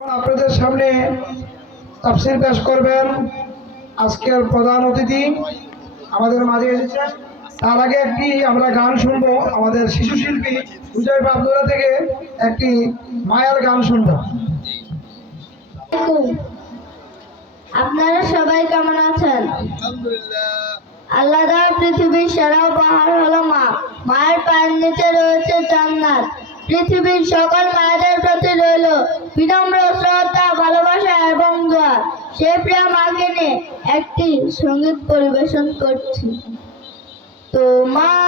আপনাদের সামনে তাফসির পেশ করবেন আজকের প্রধান অতিথি আমাদের মাঝে এসেছেন। তার আগে একটি আমরা গান শুনব আমাদের শিশু শিল্পী বিজয় বাবদুরা থেকে একটি মায়ার গান শুনব। আপনারা সবাই কেমন আছেন? আল্লাহ পৃথিবীর সেরা উপহার হলো মা। মায়ের পায়ের নিচে রয়েছে জান্নাত। পৃথিবীর সকল মায়েদের প্রতি রইল বিনম্র শ্রদ্ধা, ভালোবাসা এবং দোয়া। সে প্রিয় মাকে নিয়ে একটি সংগীত পরিবেশন করছি। তোমার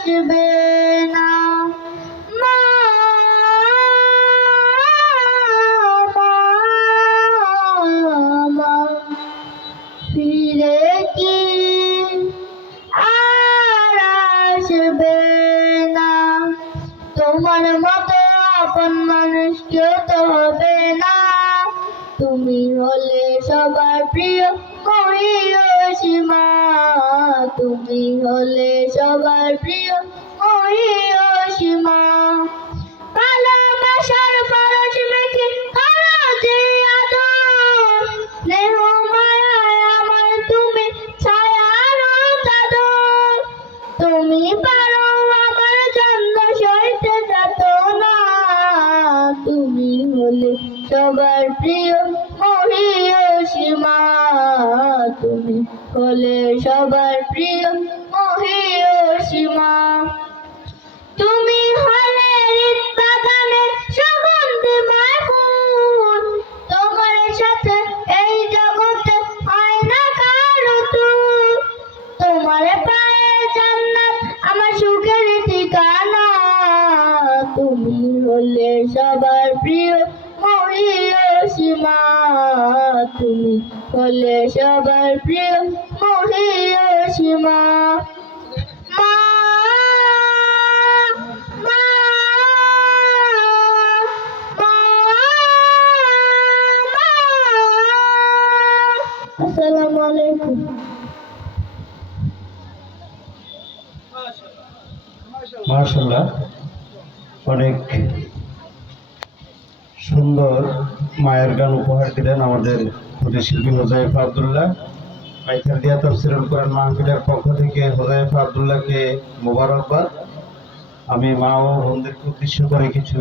আসবে না। ফিরে কি? আর আসবে না। তোমার মতো আপন মানুষ কেউ তো হলে সবার প্রিয় মহিয়সীমা তুমি হলে সবার প্রিয় মহিয়সীমা তুমি তুমি হলে সবার প্রিয় মহিষীমা মা। আসসালামু আলাইকুম। মার্শাল্লাহ অনেক সুন্দর মায়ের গান উপহার দিলেন আমাদের শিল্পী হোজাইফ আবদুল্লাহ। পাইথার দিয়া তফসিরুল কোরআন মাহফিলের পক্ষ থেকে হোজাইফ আবদুল্লাহকে মোবারকবাদ। আমি মা ও বোনদেরকে উদ্দেশ্য করে কিছু